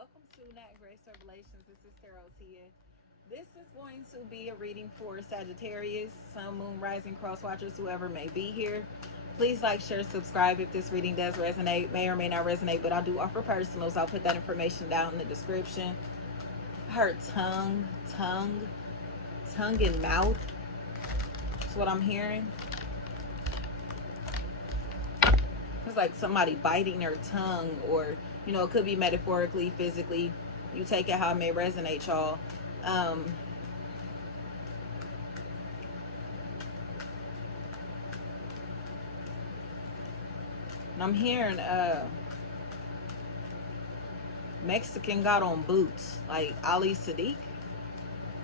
welcome to Nat Grace Revelations. This is Tarot Tia. This is going to be a reading for Sagittarius, Sun, Moon, Rising, Cross Watchers, whoever may be here. Please like, share, subscribe if this reading does resonate. May or may not resonate, but I do offer personals. I'll put that information down in the description. Her tongue and mouth. That's what I'm hearing. It's like somebody biting their tongue, or you know, it could be metaphorically, physically. You take it how it may resonate, y'all. And I'm hearing Mexican got on boots, like Ali Siddiq.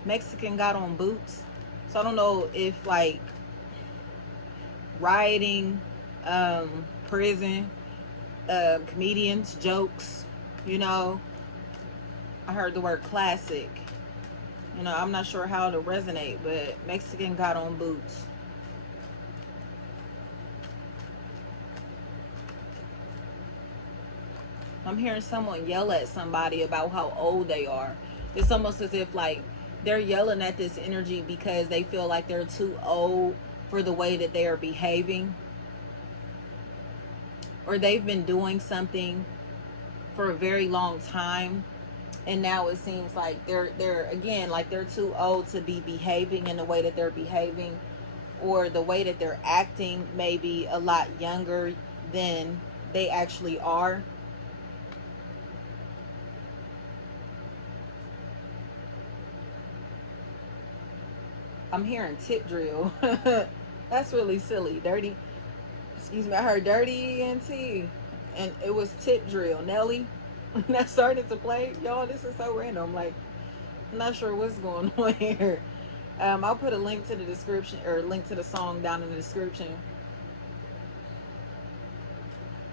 Mexican got on boots. So I don't know if like rioting, prison, comedians, jokes, you know. I heard the word classic. You know, I'm not sure how to resonate, but Mexican got on boots. I'm hearing someone yell at somebody about how old they are. It's almost as if like they're yelling at this energy because they feel like they're too old for the way that they are behaving. Or they've been doing something for a very long time, and now it seems like they're again, like they're too old to be behaving in the way that they're behaving, or the way that they're acting may be a lot younger than they actually are. I'm hearing Tipdrill. That's really silly. Dirty. Excuse me. I heard Dirty ENT, and it was Tipdrill. Nelly. That started to play. Y'all, this is so random. Like, I'm not sure what's going on here. I'll put a link to the description, or link to the song down in the description.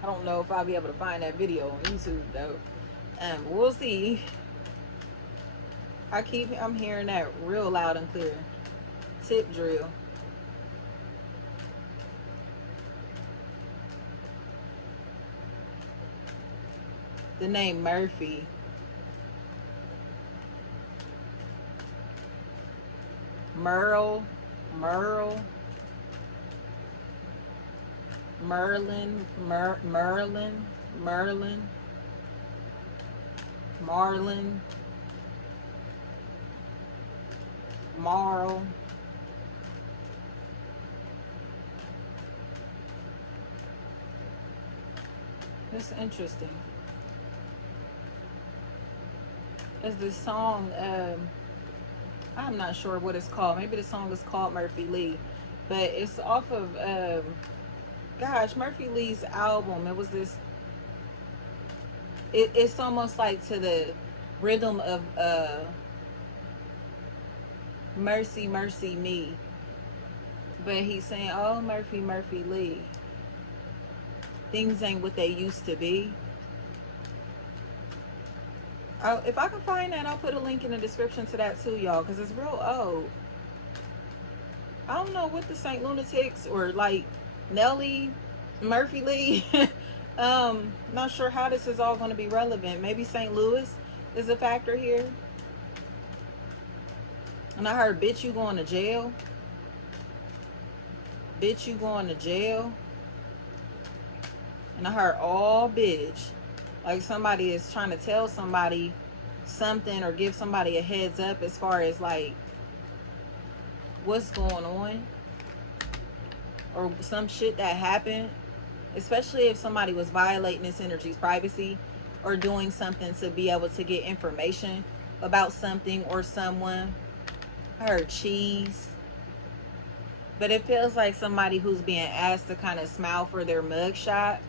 I don't know if I'll be able to find that video on YouTube though. We'll see. I'm hearing that real loud and clear. Tipdrill. The name Murphy. Merle. Merlin. Marlin. Marl. It's interesting. Is this song, I'm not sure what it's called. Maybe the song is called Murphy Lee. But it's off of, gosh, Murphy Lee's album. It was this, it's almost like to the rhythm of Mercy, Mercy Me. But he's saying, oh, Murphy, Murphy Lee. Things ain't what they used to be. If I can find that, I'll put a link in the description to that too, y'all, because it's real old. I don't know what the Saint Lunatics or like Nelly, Murphy Lee. Not sure how this is all going to be relevant. Maybe St. Louis is a factor here. And I heard, bitch, you going to jail. Bitch, you going to jail. And I heard, all bitch. Like somebody is trying to tell somebody something or give somebody a heads up as far as like what's going on, or some shit that happened, especially if somebody was violating this energy's privacy or doing something to be able to get information about something or someone. I heard cheese. But it feels like somebody who's being asked to kind of smile for their mugshot,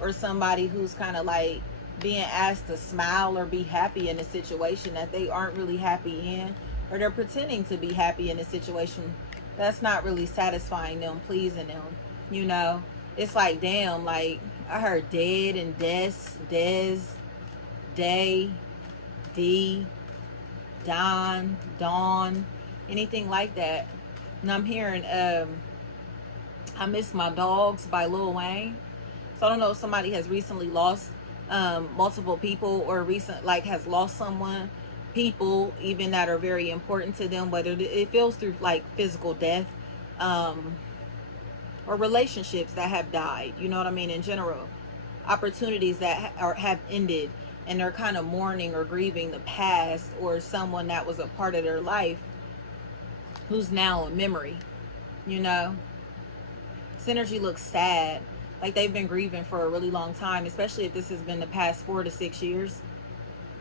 or somebody who's kind of like being asked to smile or be happy in a situation that they aren't really happy in, or they're pretending to be happy in a situation that's not really satisfying them, pleasing them, you know. It's like, damn, like I heard dead and des, day, d, don, dawn, anything like that. And I'm hearing I Miss My Dogs by Lil Wayne. So I don't know if somebody has recently lost multiple people, or recent, like, has lost someone, people even that are very important to them, whether it feels through like physical death, or relationships that have died, you know what I mean, in general, opportunities that have ended, and they're kind of mourning or grieving the past, or someone that was a part of their life who's now a memory, you know. This energy looks sad, like they've been grieving for a really long time, especially if this has been the past 4 to 6 years,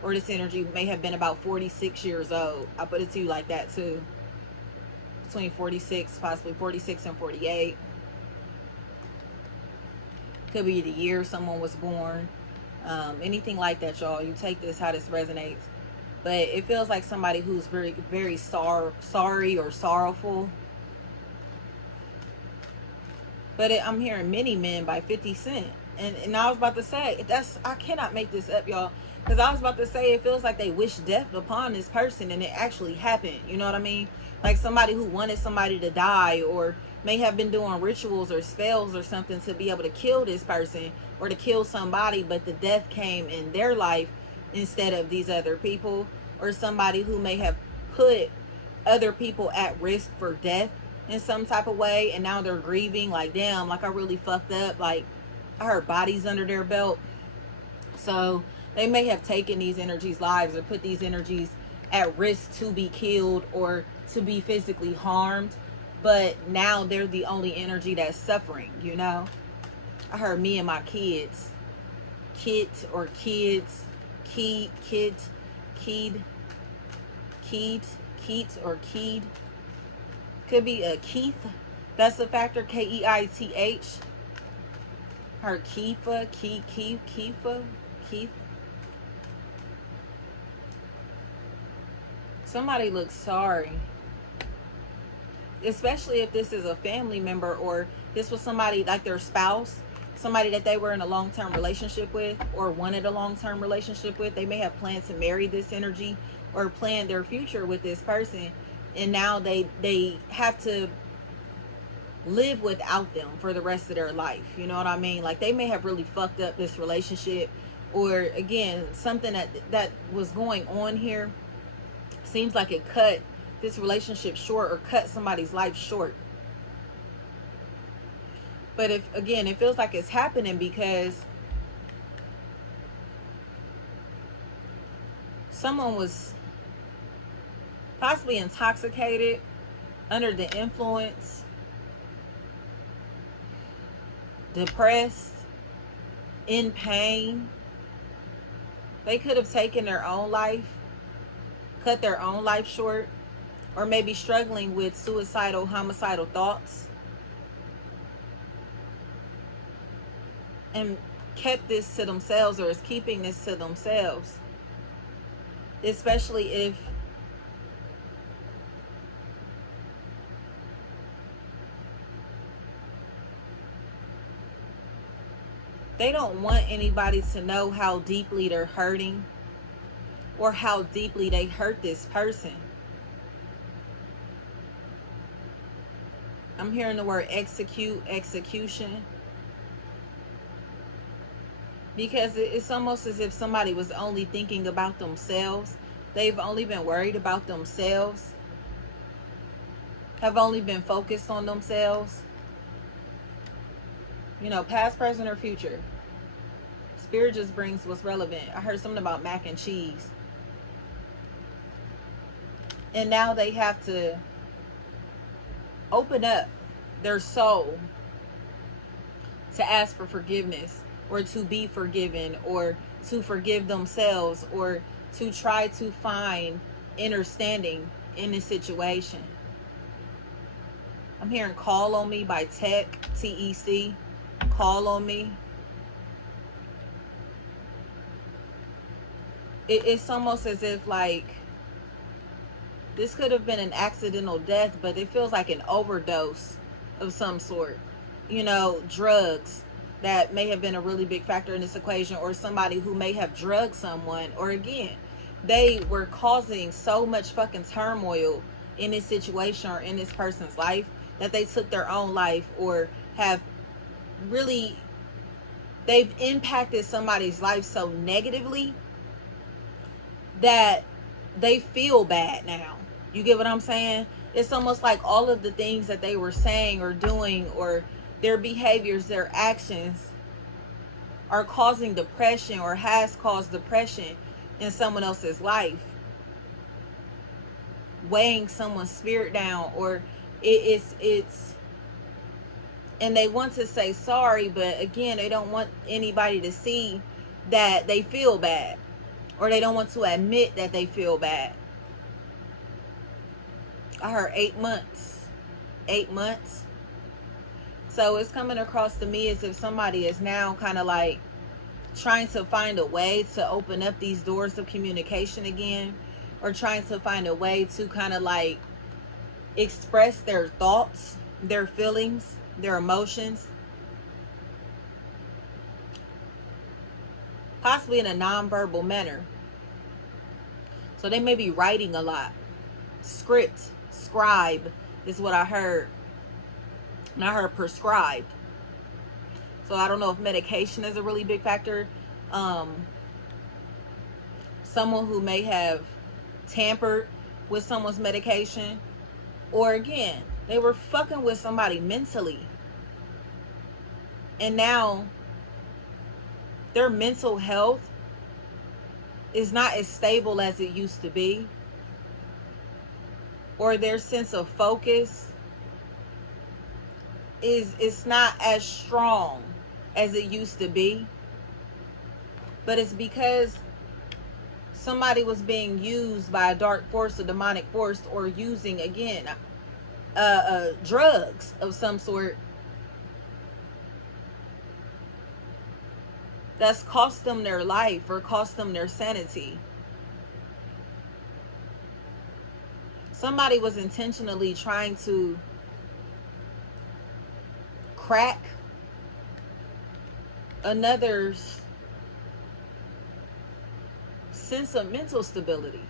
or this energy may have been about 46 years old. I put it to you like that too, between 46, possibly 46 and 48. Could be the year someone was born, anything like that, y'all. You take this how this resonates, but it feels like somebody who's very, very sorry or sorrowful. But I'm hearing Many Men by 50 Cent. And I was about to say, I cannot make this up, y'all. Because I was about to say, it feels like they wish death upon this person, and it actually happened. You know what I mean? Like somebody who wanted somebody to die, or may have been doing rituals or spells or something to be able to kill this person or to kill somebody, but the death came in their life instead of these other people. Or somebody who may have put other people at risk for death in some type of way, and now they're grieving, like, damn, like I really fucked up, like I heard bodies under their belt. So they may have taken these energies' lives, or put these energies at risk to be killed or to be physically harmed, but now they're the only energy that's suffering, you know. I heard me and my kids, kid or kids, kid, kid, or keyed. Could be a Keith. That's a factor. Keith. Her Keefa. Keith. Somebody looks sorry. Especially if this is a family member, or this was somebody like their spouse, somebody that they were in a long-term relationship with, or wanted a long-term relationship with. They may have planned to marry this energy, or plan their future with this person, and now they have to live without them for the rest of their life, you know what I mean? Like they may have really fucked up this relationship, or again, something that was going on here seems like it cut this relationship short, or cut somebody's life short. But if, again, it feels like it's happening because someone was possibly intoxicated, under the influence, depressed, in pain. They could have taken their own life, cut their own life short, or maybe struggling with suicidal, homicidal thoughts, and kept this to themselves, or is keeping this to themselves. Especially if they don't want anybody to know how deeply they're hurting, or how deeply they hurt this person. I'm hearing the word execution. Because it's almost as if somebody was only thinking about themselves. They've only been worried about themselves. Have only been focused on themselves. You know, past, present, or future. Spirit just brings what's relevant. I heard something about mac and cheese. And now they have to open up their soul to ask for forgiveness, or to be forgiven, or to forgive themselves, or to try to find understanding in this situation. I'm hearing Call on Me by Tech, T-E-C. Call on Me. It's almost as if like this could have been an accidental death, but it feels like an overdose of some sort. You know, drugs that may have been a really big factor in this equation, or somebody who may have drugged someone, or again, they were causing so much fucking turmoil in this situation or in this person's life that they took their own life, or have really they've impacted somebody's life so negatively that they feel bad now. You get what I'm saying? It's almost like all of the things that they were saying or doing, or their behaviors, their actions, are causing depression or has caused depression in someone else's life, weighing someone's spirit down, or it's and they want to say sorry, but again, they don't want anybody to see that they feel bad, or they don't want to admit that they feel bad. I heard 8 months. 8 months. So it's coming across to me as if somebody is now kind of like trying to find a way to open up these doors of communication again, or trying to find a way to kind of like express their thoughts, their feelings, their emotions, possibly in a non-verbal manner. So they may be writing a lot. Scribe is what I heard. And I heard prescribed. So I don't know if medication is a really big factor. Someone who may have tampered with someone's medication, or again, they were fucking with somebody mentally, and now their mental health is not as stable as it used to be, or their sense of focus it's not as strong as it used to be. But it's because somebody was being used by a dark force, a demonic force, or using, again, drugs of some sort that's cost them their life or cost them their sanity. Somebody was intentionally trying to crack another's sense of mental stability.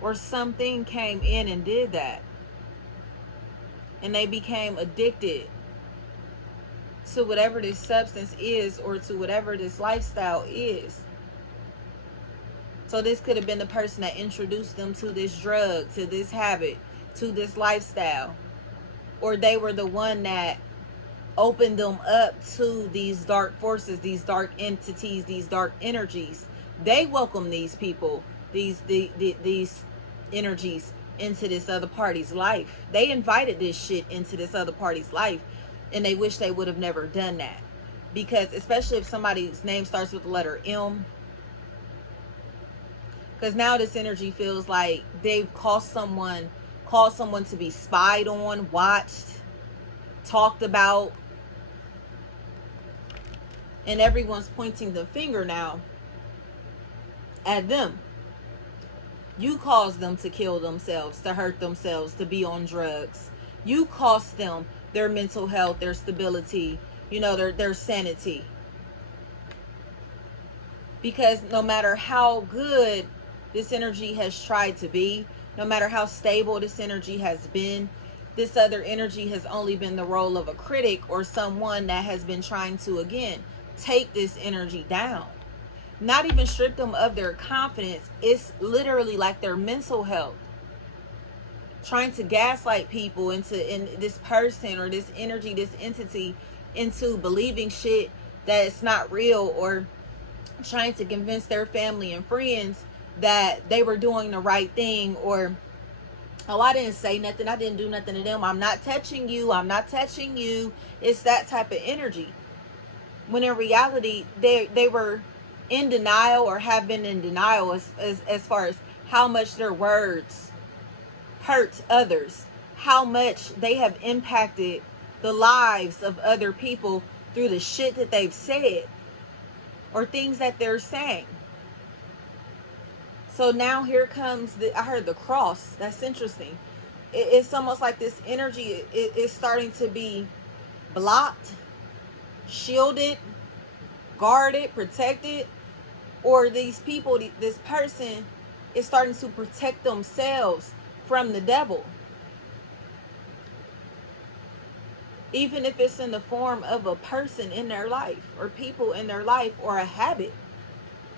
Or something came in and did that, and they became addicted to whatever this substance is, or to whatever this lifestyle is. So this could have been the person that introduced them to this drug, to this habit, to this lifestyle. Or they were the one that opened them up to these dark forces, these dark entities, these dark energies. They welcome these people, these energies into this other party's life. They invited this shit into this other party's life, and they wish they would have never done that. Because especially if somebody's name starts with the letter M, because now this energy feels like they've caused someone to be spied on, watched, talked about, and everyone's pointing the finger now at them. You caused them to kill themselves, to hurt themselves, to be on drugs. You cost them their mental health, their stability, their sanity. Because no matter how good this energy has tried to be, no matter how stable this energy has been, this other energy has only been the role of a critic, or someone that has been trying to, again, take this energy down. Not even strip them of their confidence. It's literally like their mental health. Trying to gaslight people in this person or this energy, this entity, into believing shit that it's not real, or trying to convince their family and friends that they were doing the right thing, or, oh, I didn't say nothing, I didn't do nothing to them, I'm not touching you, I'm not touching you. It's that type of energy. When in reality, they were in denial, or have been in denial as far as how much their words hurt others, how much they have impacted the lives of other people through the shit that they've said, or things that they're saying. So now here comes I heard the cross. That's interesting. It's almost like this energy is starting to be blocked, shielded, guarded, protected, or these people, this person is starting to protect themselves from the devil. Even if it's in the form of a person in their life or people in their life or a habit.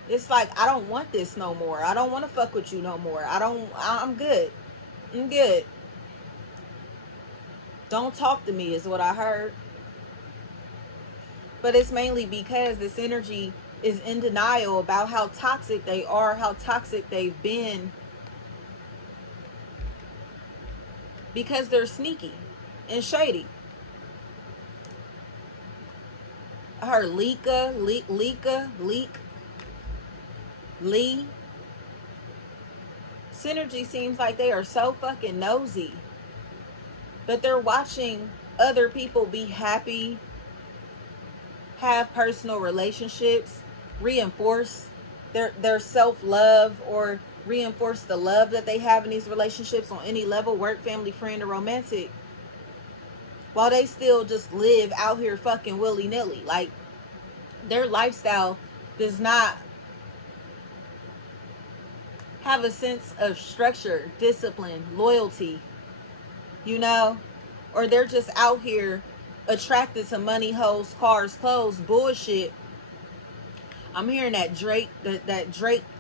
It's like, I don't want this no more. I don't want to fuck with you no more. I'm good. I'm good. Don't talk to me is what I heard. But it's mainly because this energy is in denial about how toxic they are, how toxic they've been, because they're sneaky and shady. I heard Leak, Lee. Synergy seems like they are so fucking nosy. But they're watching other people be happy, have personal relationships, reinforce their self-love, or reinforce the love that they have in these relationships on any level, work, family, friend, or romantic, while they still just live out here fucking willy-nilly. Like, their lifestyle does not have a sense of structure, discipline, loyalty, you know? Or they're just out here attracted to money, hoes, cars, clothes, bullshit. I'm hearing that Drake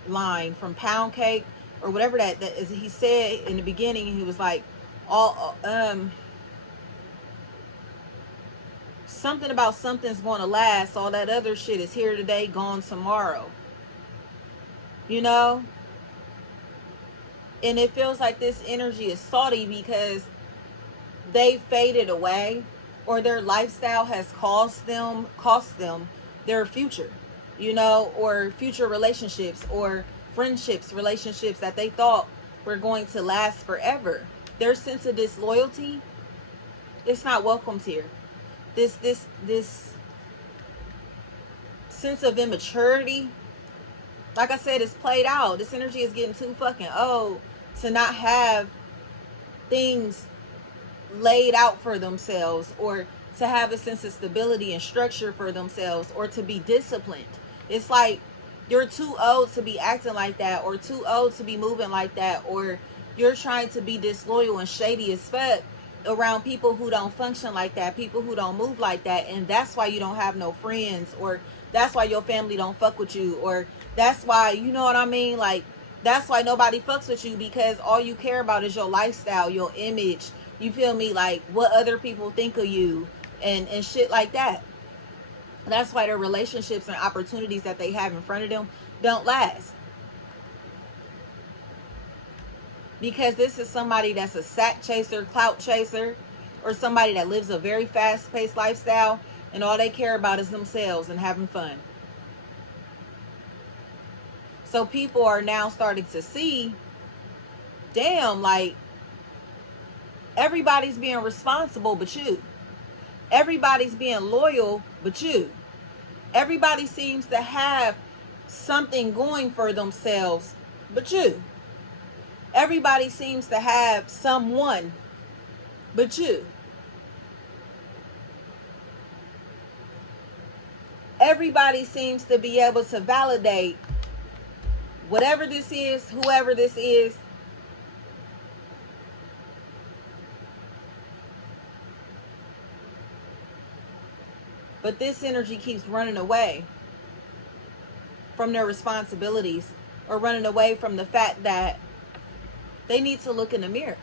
line from Pound Cake or whatever that is. He said in the beginning, he was like, all something about something's going to last. All that other shit is here today, gone tomorrow. You know? And it feels like this energy is salty because they faded away, or their lifestyle has cost them their future, you know, or future relationships or friendships, relationships that they thought were going to last forever. Their sense of disloyalty, it's not welcomed here. This sense of immaturity, like I said, is played out. This energy is getting too fucking old to not have things laid out for themselves, or to have a sense of stability and structure for themselves, or to be disciplined. It's like you're too old to be acting like that, or too old to be moving like that, or you're trying to be disloyal and shady as fuck around people who don't function like that, people who don't move like that, and that's why you don't have no friends, or that's why your family don't fuck with you, or that's why, you know what I mean, like, that's why nobody fucks with you, because all you care about is your lifestyle, your image, you feel me, like what other people think of you, and shit like that. That's why their relationships and opportunities that they have in front of them don't last, because this is somebody that's a sack chaser, clout chaser, or somebody that lives a very fast-paced lifestyle, and all they care about is themselves and having fun. So people are now starting to see, damn, like, everybody's being responsible but you. Everybody's being loyal but you. Everybody seems to have something going for themselves but you. Everybody seems to have someone but you. Everybody seems to be able to validate whatever this is, whoever this is. But this energy keeps running away from their responsibilities, or running away from the fact that they need to look in the mirror.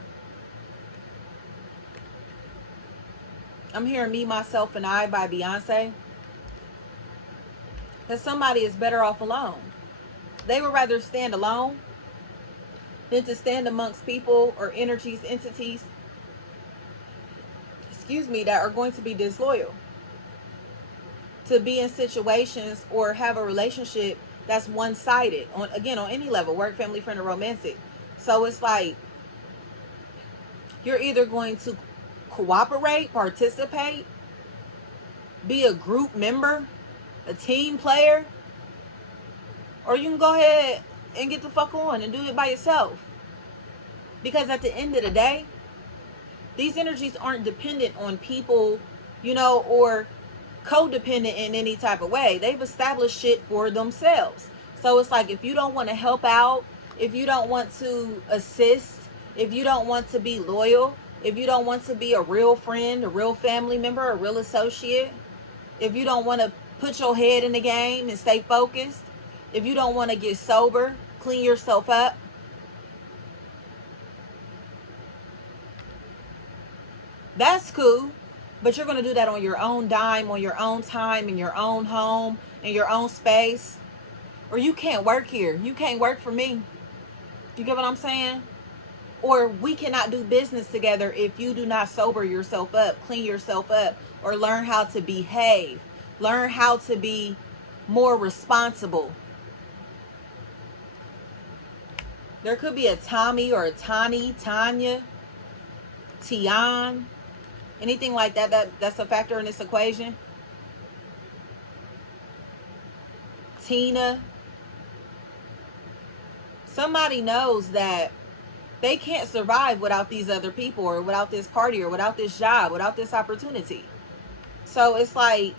I'm hearing Me, Myself, and I by Beyoncé. Because somebody is better off alone. They would rather stand alone than to stand amongst people or energies, entities, that are going to be disloyal. To be in situations or have a relationship that's one-sided, on any level, work, family, friend, or romantic. So it's like, you're either going to cooperate, participate, be a group member, a team player, or you can go ahead and get the fuck on and do it by yourself. Because at the end of the day, these energies aren't dependent on people, or codependent in any type of way. They've established shit for themselves. So it's like, if you don't want to help out, if you don't want to assist, if you don't want to be loyal, if you don't want to be a real friend, a real family member, a real associate, if you don't want to put your head in the game and stay focused, if you don't want to get sober, clean yourself up, that's cool. But you're going to do that on your own dime, on your own time, in your own home, in your own space. Or you can't work here. You can't work for me. You get what I'm saying? Or we cannot do business together if you do not sober yourself up, clean yourself up, or learn how to behave. Learn how to be more responsible. There could be a Tommy or a Tani, Tanya, Tian, anything like that, that's a factor in this equation. Tina. Somebody knows that they can't survive without these other people, or without this party, or without this job, without this opportunity. So it's like,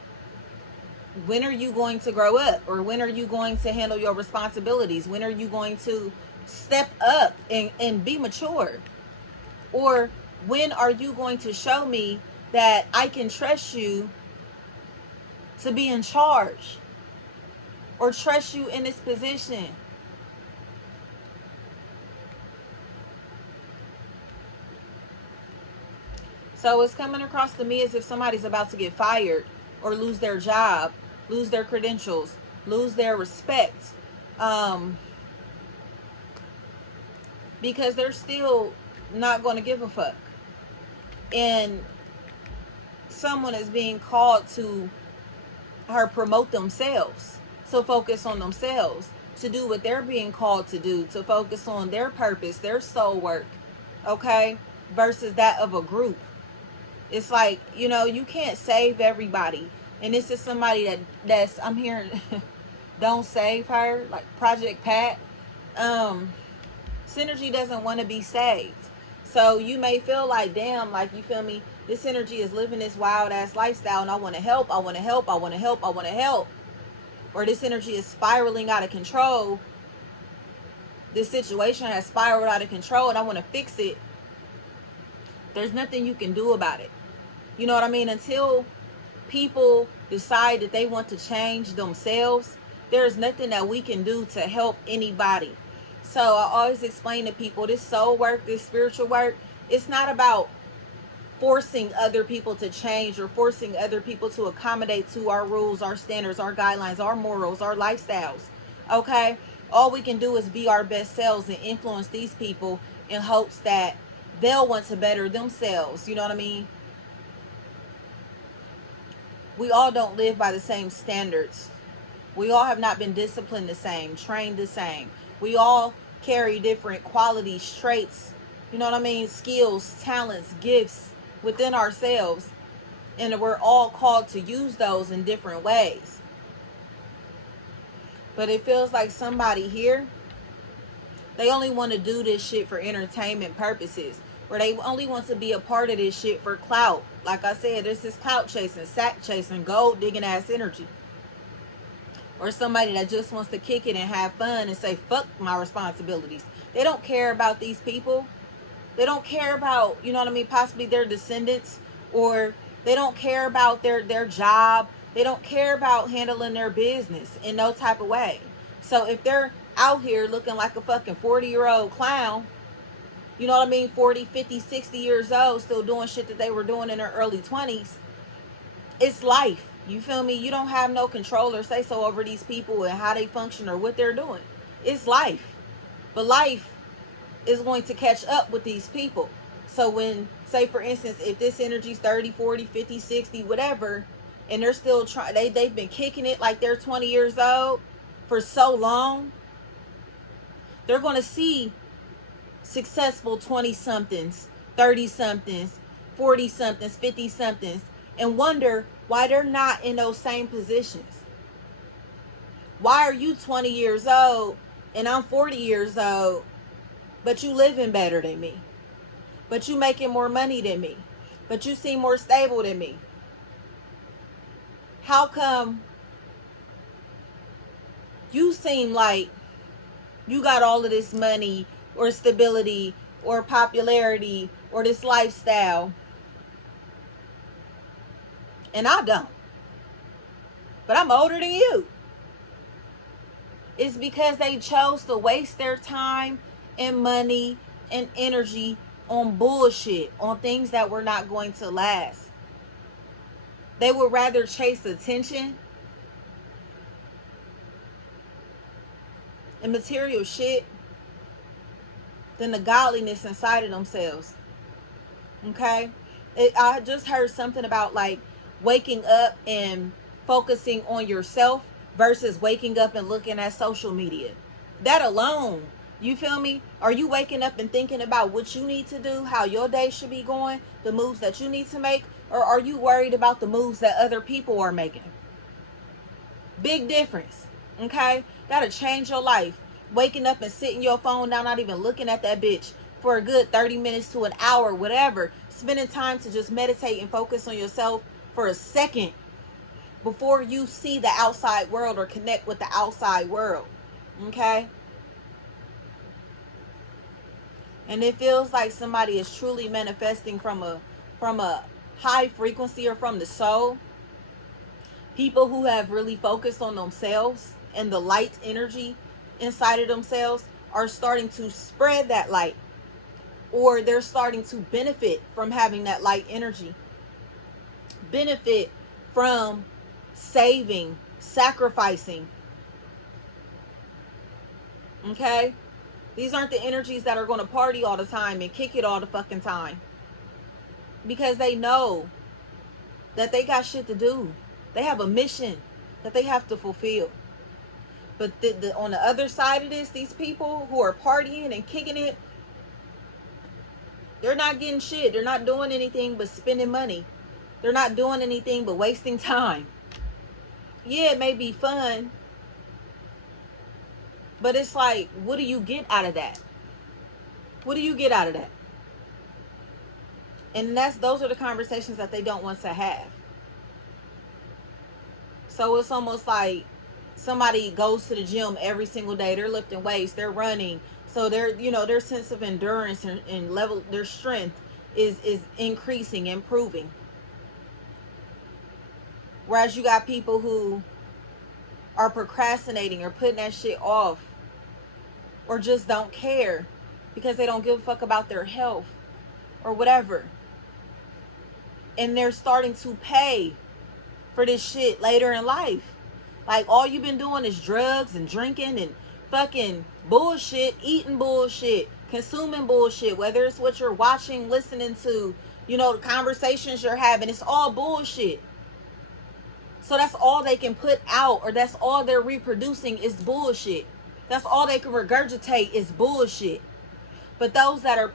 when are you going to grow up? Or when are you going to handle your responsibilities? When are you going to step up and be mature? Or when are you going to show me that I can trust you to be in charge, or trust you in this position? So it's coming across to me as if somebody's about to get fired, or lose their job, lose their credentials, lose their respect, because they're still not going to give a fuck. And someone is being called to promote themselves, to focus on themselves, to do what they're being called to do, to focus on their purpose, their soul work, okay, versus that of a group. It's like, you can't save everybody. And this is somebody that's I'm hearing don't save her, like Project Pat. Synergy doesn't want to be saved. So you may feel like, damn, like, you feel me, this energy is living this wild ass lifestyle, and I want to help, I want to help, I want to help, I want to help. Or this energy is spiraling out of control. This situation has spiraled out of control, and I want to fix it. There's nothing you can do about it. You know what I mean? Until people decide that they want to change themselves, there's nothing that we can do to help anybody. So I always explain to people, this soul work, this spiritual work, it's not about forcing other people to change, or forcing other people to accommodate to our rules, our standards, our guidelines, our morals, our lifestyles. Okay? All we can do is be our best selves and influence these people in hopes that they'll want to better themselves. You know what I mean? We all don't live by the same standards. We all have not been disciplined the same, trained the same. We all carry different qualities, traits, you know what I mean, skills, talents, gifts within ourselves. And we're all called to use those in different ways. But it feels like somebody here, they only want to do this shit for entertainment purposes. Or they only want to be a part of this shit for clout. Like I said, this is clout chasing, sack chasing, gold digging ass energy. Or somebody that just wants to kick it and have fun and say, fuck my responsibilities. They don't care about these people. They don't care about, you know what I mean, possibly their descendants. Or they don't care about their job. They don't care about handling their business in no type of way. So if they're out here looking like a fucking 40-year-old clown, you know what I mean, 40, 50, 60 years old, still doing shit that they were doing in their early 20s, it's life. You feel me? You don't have no control or say so over these people and how they function or what they're doing. It's life. But life is going to catch up with these people. So when, say for instance, if this energy's 30, 40, 50, 60, whatever, and they're still trying, they've been kicking it like they're 20 years old for so long, they're going to see successful 20-somethings, 30-somethings, 40-somethings, 50-somethings, and wonder why they're not in those same positions. Why are you 20 years old and I'm 40 years old, but you living better than me? But you making more money than me? But you seem more stable than me? How come you seem like you got all of this money or stability or popularity or this lifestyle, and I don't, but I'm older than you, it's because they chose to waste their time and money and energy on bullshit, on things that were not going to last. They would rather chase attention and material shit than the godliness inside of themselves. Okay? I just heard something about like waking up and focusing on yourself versus waking up and looking at social media. That alone, you feel me? Are you waking up and thinking about what you need to do, how your day should be going, the moves that you need to make, or are you worried about the moves that other people are making? Big difference. Okay? That'll change your life. Waking up and sitting your phone down, not even looking at that bitch for a good 30 minutes to an hour, whatever. Spending time to just meditate and focus on yourself for a second before you see the outside world or connect with the outside world. Okay? And it feels like somebody is truly manifesting from a high frequency or from the soul. People who have really focused on themselves and the light energy inside of themselves are starting to spread that light, or they're starting to benefit from having that light energy, benefit from saving, sacrificing. Okay? These aren't the energies that are going to party all the time and kick it all the fucking time, because they know that they got shit to do. They have a mission that they have to fulfill. But on the other side of this, these people who are partying and kicking it, they're not getting shit. They're not doing anything but spending money. They're not doing anything but wasting time. Yeah, it may be fun, but it's like, what do you get out of that? What do you get out of that? And those are the conversations that they don't want to have. So it's almost like somebody goes to the gym every single day. They're lifting weights, they're running. So their sense of endurance and level, their strength is increasing, improving. Whereas you got people who are procrastinating or putting that shit off, or just don't care because they don't give a fuck about their health or whatever. And they're starting to pay for this shit later in life. Like, all you've been doing is drugs and drinking and fucking bullshit, eating bullshit, consuming bullshit, whether it's what you're watching, listening to, the conversations you're having, it's all bullshit. So that's all they can put out, or that's all they're reproducing is bullshit. That's all they can regurgitate is bullshit. But those that are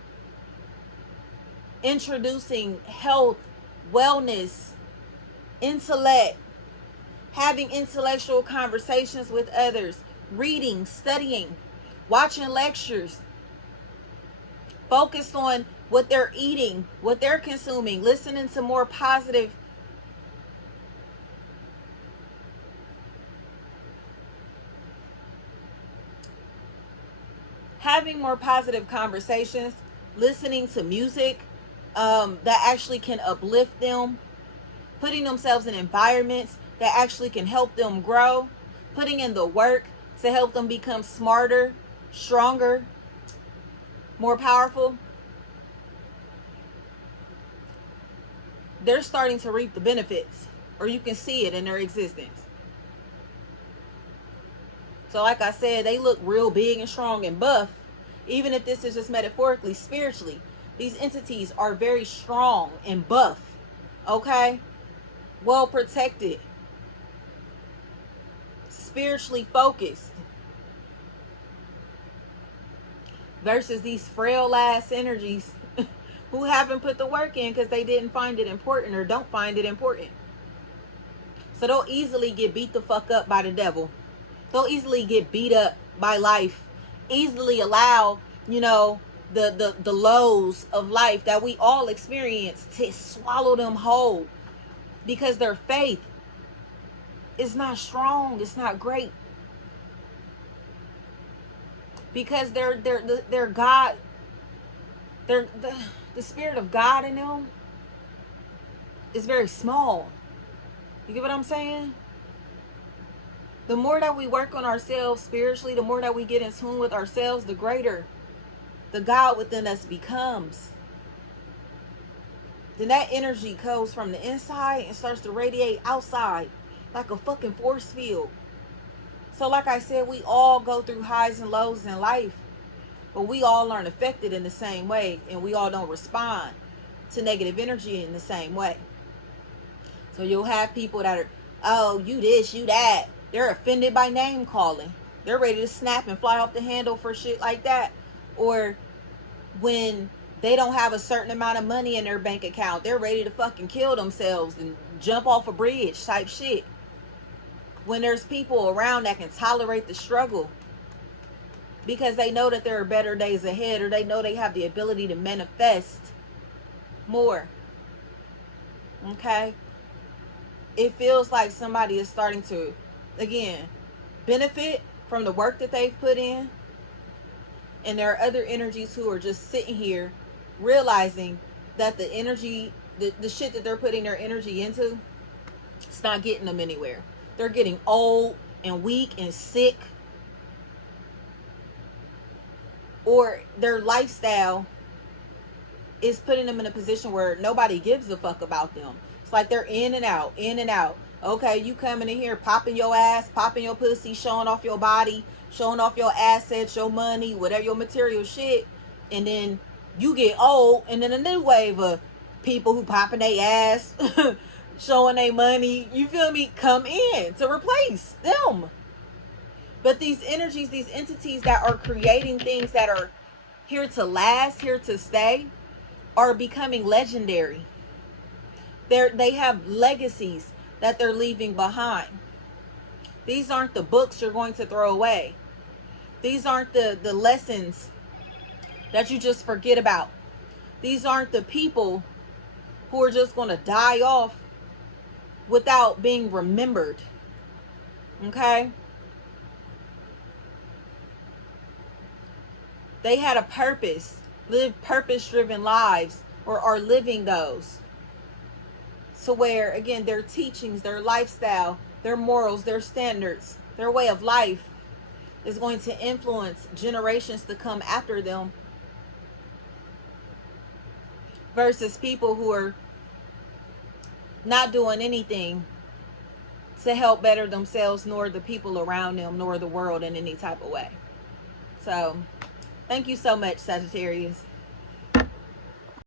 introducing health, wellness, intellect, having intellectual conversations with others, reading, studying, watching lectures, focused on what they're eating, what they're consuming, listening to more positive having more positive conversations, listening to music that actually can uplift them, putting themselves in environments that actually can help them grow, putting in the work to help them become smarter, stronger, more powerful. They're starting to reap the benefits, or you can see it in their existence. So like I said, they look real big and strong and buff. Even if this is just metaphorically, spiritually, these entities are very strong and buff. Okay? Well protected. Spiritually focused. Versus these frail ass energies who haven't put the work in because they didn't find it important or don't find it important. So they'll easily get beat the fuck up by the devil. They'll easily get beat up by life. Easily allow, the lows of life that we all experience to swallow them whole. Because their faith is not strong. It's not great. Because they're God. the spirit of God in them is very small. You get what I'm saying? The more that we work on ourselves spiritually, the more that we get in tune with ourselves, the greater the God within us becomes. Then that energy goes from the inside and starts to radiate outside like a fucking force field. So like I said, we all go through highs and lows in life, but we all aren't affected in the same way, and we all don't respond to negative energy in the same way. So you'll have people that are, oh, you this, you that. They're offended by name calling. They're ready to snap and fly off the handle for shit like that. Or when they don't have a certain amount of money in their bank account, they're ready to fucking kill themselves and jump off a bridge type shit. When there's people around that can tolerate the struggle because they know that there are better days ahead, or they know they have the ability to manifest more. Okay? It feels like somebody is starting to, again, benefit from the work that they've put in. And there are other energies who are just sitting here realizing that the energy, the shit that they're putting their energy into, it's not getting them anywhere. They're getting old and weak and sick. Or their lifestyle is putting them in a position where nobody gives a fuck about them. It's like they're in and out, in and out. Okay, you coming in here popping your ass, popping your pussy, showing off your body, showing off your assets, your money, whatever, your material shit. And then you get old, and then a new wave of people who popping their ass, showing their money, you feel me, come in to replace them. But these energies, these entities that are creating things that are here to last, here to stay, are becoming legendary. They have legacies that they're leaving behind. These aren't the books you're going to throw away. These aren't the lessons that you just forget about. These aren't the people who are just going to die off without being remembered. Okay? They had a purpose, lived purpose-driven lives, or are living those. So where, again, their teachings, their lifestyle, their morals, their standards, their way of life is going to influence generations to come after them, versus people who are not doing anything to help better themselves, nor the people around them, nor the world in any type of way. So, thank you so much, Sagittarius.